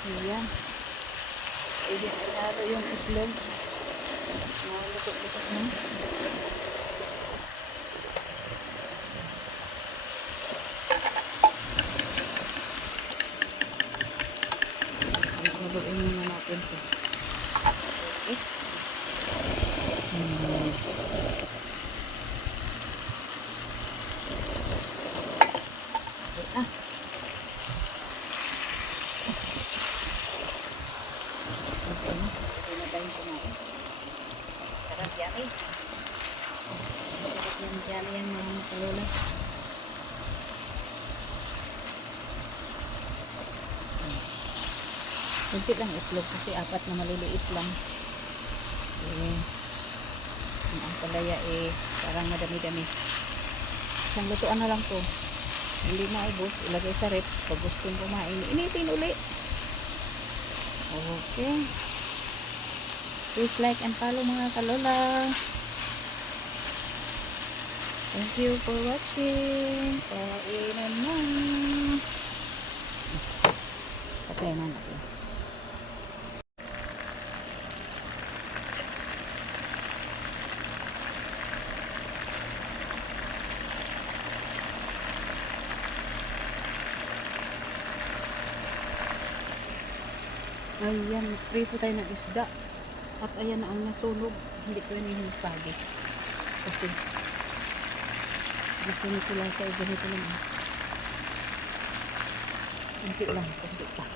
Ayan. Inalo yung itlog. Lutok-lutok na. Haluin muna natin ito. Okay. Ah. Okay. Ito na tayong kumain. Sarap yummy. Sarap yung yummy yan mga kalula. Kunti lang itlog kasi apat na maliliit lang. Ang palaya parang madami-dami. Isang lutuan na lang to. Hindi maubos, ilagay sa rep. Pag gustong kumain, initin uli. Okay. Please like and follow mga kalola. Thank you for watching. Kainan na. Patay na natin. Ayan, prito tayo ng isda. At ayan na ang nasunog. Hindi ko yun hinisabi. Kasi gusto nito lang sa iba nito lang. Kunti lang, kunti pa.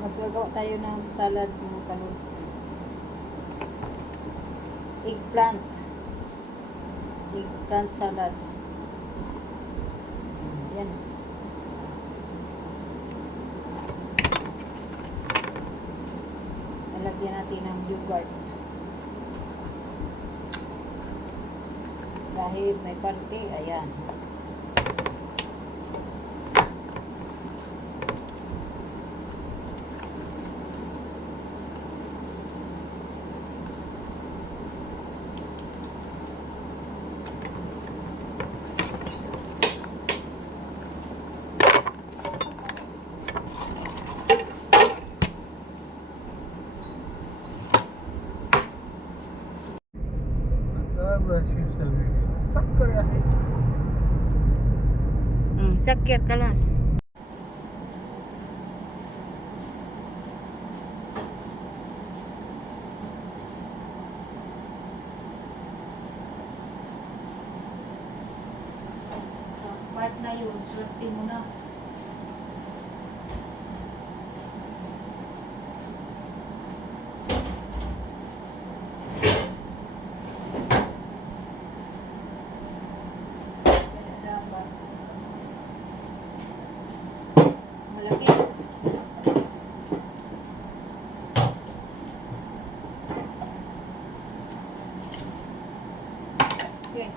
Maggagawa tayo ng salad mga kalos. Eggplant salad. Ayan. Nalagyan natin ng yogurt. Dahil may parte, ayan. سكر يا اخي سكر خلاص. Sa part na yun, swerte mo na. Malaki. Okay.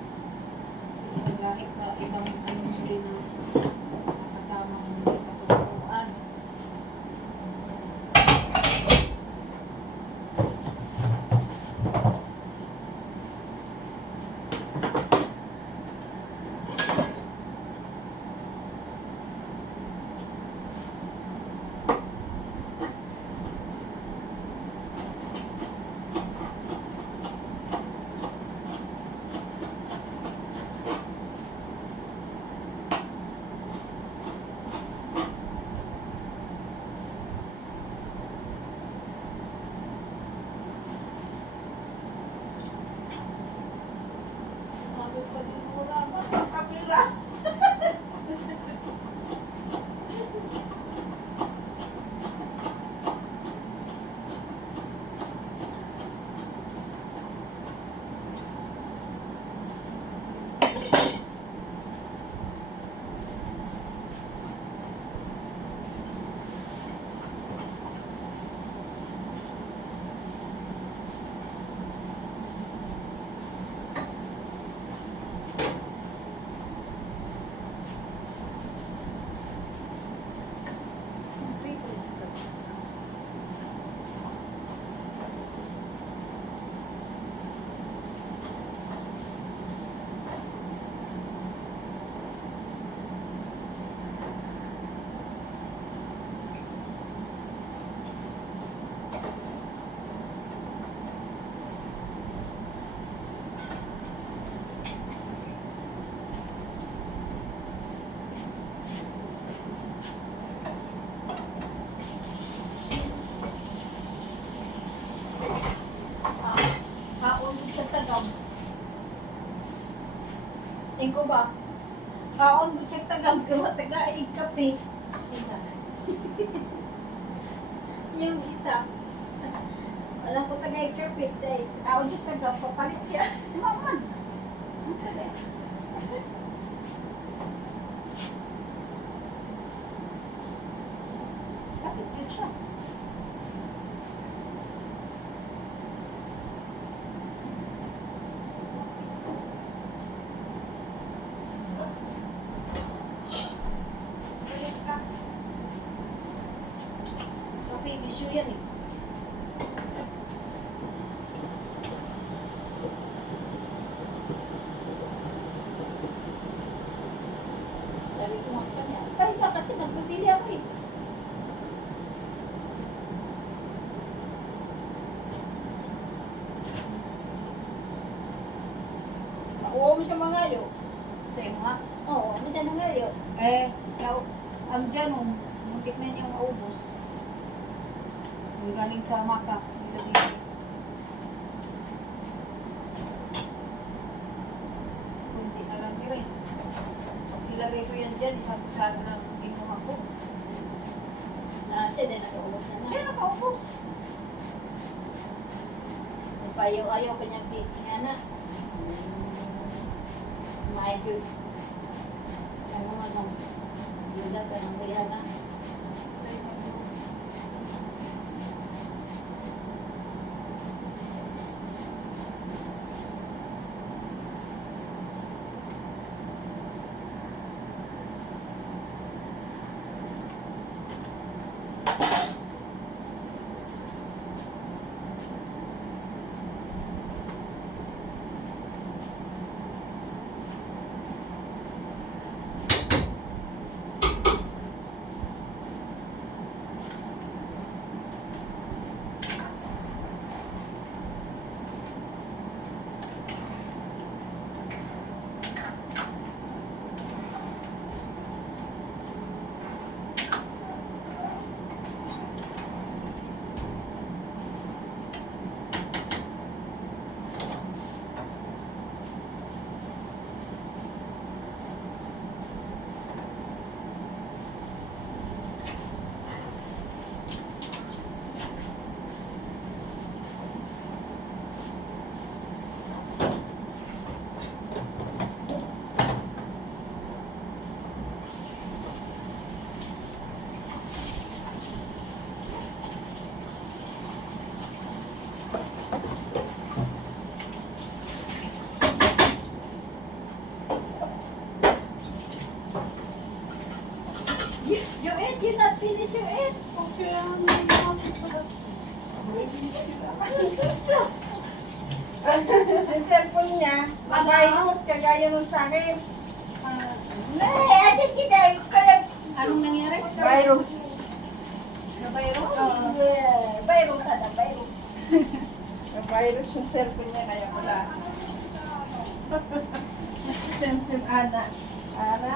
Sige, lahit pa ibang hindi na kasama ng patutuan. ko ba? Kaon ko siya tagang taga kape. Isa. Yung isa. Wala ko taga kape. Kaon siya tagang papalit siya. Maman. Bakit yun siya? Balik ka. Kape, bisyo yan eh. Sabi ko nga kanya. Kahit na kasi nagbibili ako eh. Nakuha mo siya mangayo. Sa'yo nga. Oo, ano siya nangayo? Ang dyan magkit na niyang maubos. Ang galing sa maka. Kunti na lang rin. Ilagay ko yan dyan, isang kutsara na kinuha ko. Siya din nakaubos na Siya na. nakaubos. Ayaw pa niyang nga na. Mahal yun. Ano ano. Yun lang ka ng kaya na. You eat, you not finish you eat. Yung cellphone niya, virus, kagaya nung sa akin. Nay, atin kita. Kaya, Anong nangyari? Virus. Nabayro? bayro ka na, bayro. Yung virus yung cellphone niya, kaya wala. Sim Ana. Ana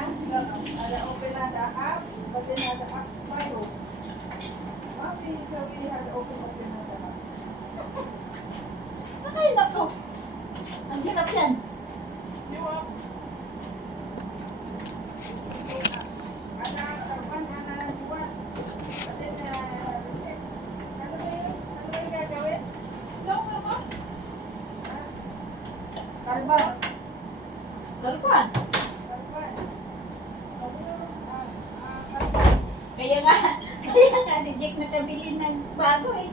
open na the apps, but then the apps virus. Mami, so we had open na the apps. Ay, nako. Ang hirap yan. Di ba? Ana, sarpan, ana, buwan. But then, reset. Ano ba yun? Ano ba yung gagawin? Karba. Kalpan. Karba. Kaya nga si Jack nakabili ng bago eh.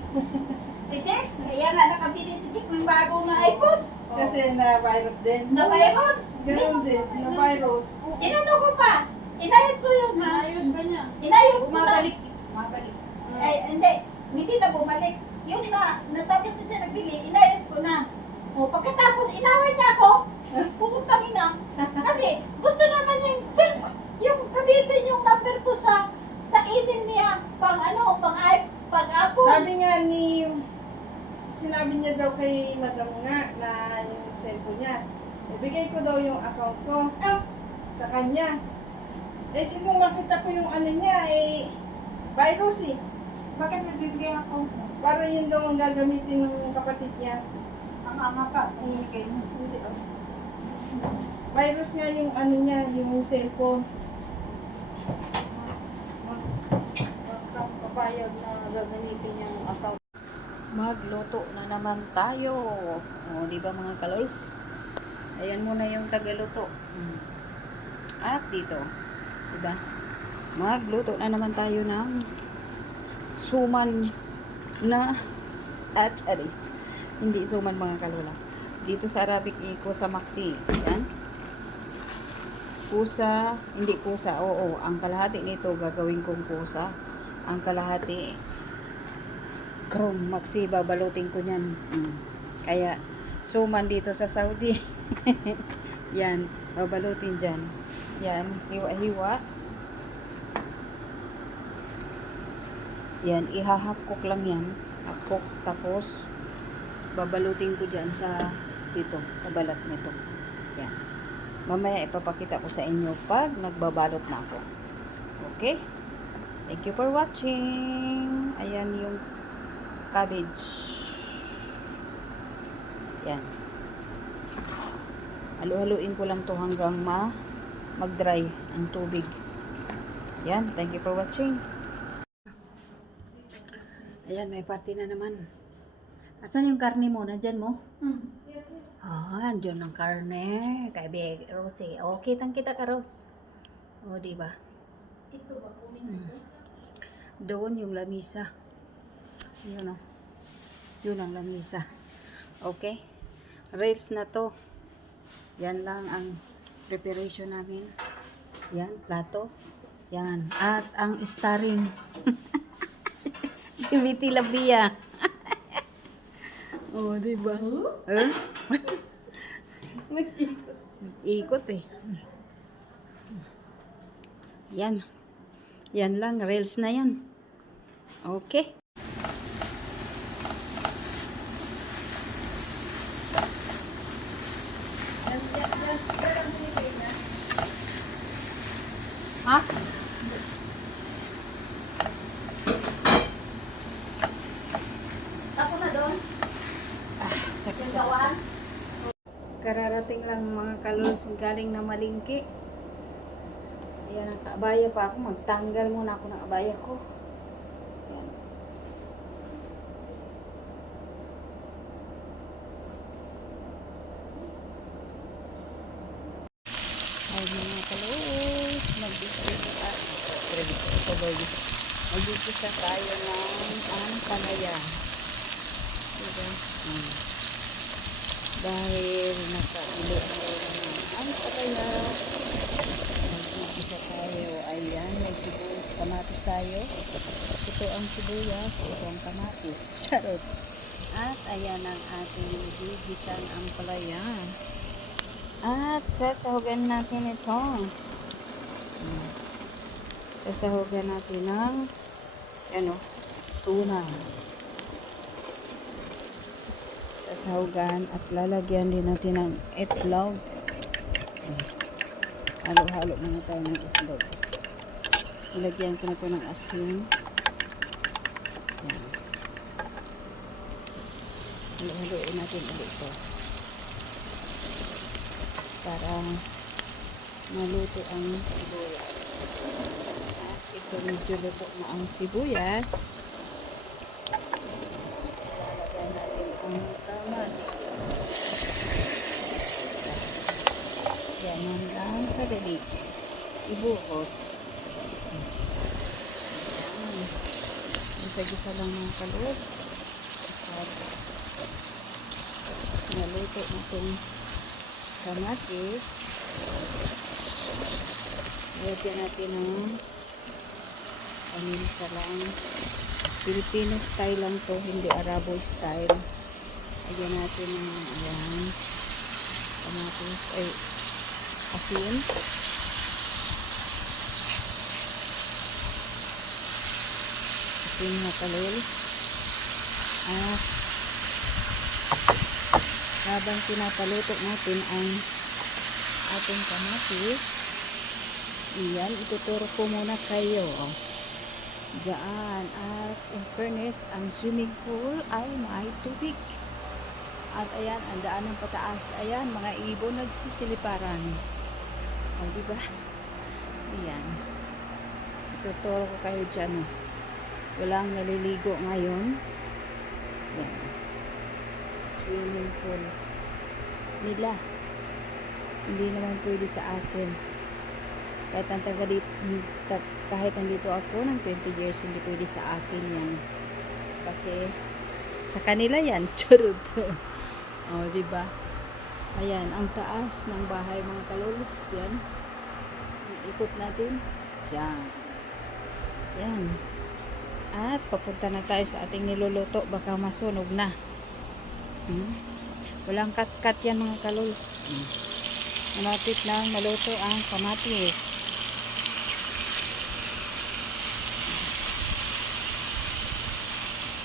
Si Jack, kaya nga nakabili si Jack ng bagong na iPhone. Kasi na-virus din. Na virus. Ganun din, na-virus. Inano ko pa. Inayos ko yun ha. Ayos ba niya? Inayos ko na. Bumabalik. Mabalik. Ay, hindi. Hindi na bumalik. Yung natapos na siya nagbili, inayos ko na. O, pagkatapos, inaway niya ako. Pupuntang ina. Kasi, gusto naman yung gamitin yung number ko sa email niya. Pang ano, pang Apple. Sabi nga sinabi niya daw kay madam nga na yung cellphone niya. Ibigay ko daw yung account ko sa kanya. Eh, di nung makita ko yung ano niya, virus eh. Bakit nagbibigay ang account mo? Para yun daw ang gagamitin ng kapatid niya. Ang ama ka, kung ibigay mo. Hindi, oh. Virus nga yung ano niya, yung cellphone. Magkapapayag na gagamitin yung account. Magluto na naman tayo. O, di ba mga kalors? Ayan muna yung tagaluto. At dito, di ba? Magluto na naman tayo ng suman na acharis. Hindi suman mga kalola. Dito sa Arabic iko sa Maxi. Yan. Pusa, hindi pusa. Oo, ang kalahati nito gagawin kong pusa. Ang kalahati Chrome Maxi, babalutin ko niyan. Kaya, suman dito sa Saudi. Yan, babalutin dyan. Yan, hiwa-hiwa. Yan, ihahapkok lang yan. Hapkok, tapos, babalutin ko dyan sa, dito, sa balat nito. Yan. Mamaya ipapakita ko sa inyo pag nagbabalot na ako. Okay? Thank you for watching. Ayan yung cabbage. Yan. Halu-haluin ko lang to hanggang mag-dry ang tubig. Yan. Thank you for watching. Ayan, may party na naman. Asan yung karne mo? Nandyan mo? Andyan ang karne. Kay Big Rose. O, kitang-kita ka, Rose. O, diba? Ito ba kunin ito? Doon yung lamisa. Yun o. Yun ang lamisa. Okay? Rails na to. Yan lang ang preparation namin. Yan, plato. Yan. At ang starin. Si Viti Labia. Oh, diba? Eh? Ikot eh. Yan. Yan lang. Rails na yan. Okay. Ha? Ako na doon. Sakit Yung sa gawaan. kararating lang mga kalos galing na malingki. Ayan ang abaya pa ako. Magtanggal muna ako ng abaya ko. Ayan. Ay mga kalos. Mag-isa tayo ng ang palaya. Diba? Dahil nakailo ang palaya. Mag-isa tayo. Ayan, may sibuyas, kamatis tayo. Ito ang sibuyas, ito ang kamatis. Charot. At ayan ang ating gigisang ang palaya. At sasahugan natin ito. Sasahugan natin ng tuna. Sasahugan at lalagyan din natin ng itlog. Halo-halo muna tayo ng itlog. Ilagyan ko na ito ng asin. Yan. Halo-haloin natin ulit ito. Para maluto ang sibuyas. At ito medyo luto na ang sibuyas. Lalagyan natin ang kamatis. Ganun lang kadali. Ibuhos. Gisa-gisa lang ng kalot. At naluto na itong kamatis. Lagyan natin ng paminta lang. Filipino style lang to, hindi Arabo style. Lagyan natin ng kamatis, asin. Asin na kalils. At habang pinapaluto natin ang ating kamatis, iyan, ituturo ko muna kayo. Diyan. At in fairness, ang swimming pool ay may tubig. At ayan, ang daan ng pataas. Ayan, mga ibon nagsisiliparan. O, diba? Ayan. Ituturo ko kayo dyan. Walang naliligo ngayon. Ayan. Swimming pool nila. Hindi naman pwede sa akin. Kahit ang kahit nandito ako ng 20 years, hindi pwede sa akin yan. Kasi sa kanila yan. Charot. O, diba? Ayan, ang taas ng bahay mga kalolos. Yan. Ikot natin. Diyan. Yan. At papunta na tayo sa ating niluluto. Baka masunog na. Walang kat-kat yan mga kalolos. Malapit na maluto ang kamatis.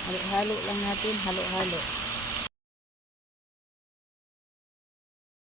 Halo-halo lang natin. Halo-halo.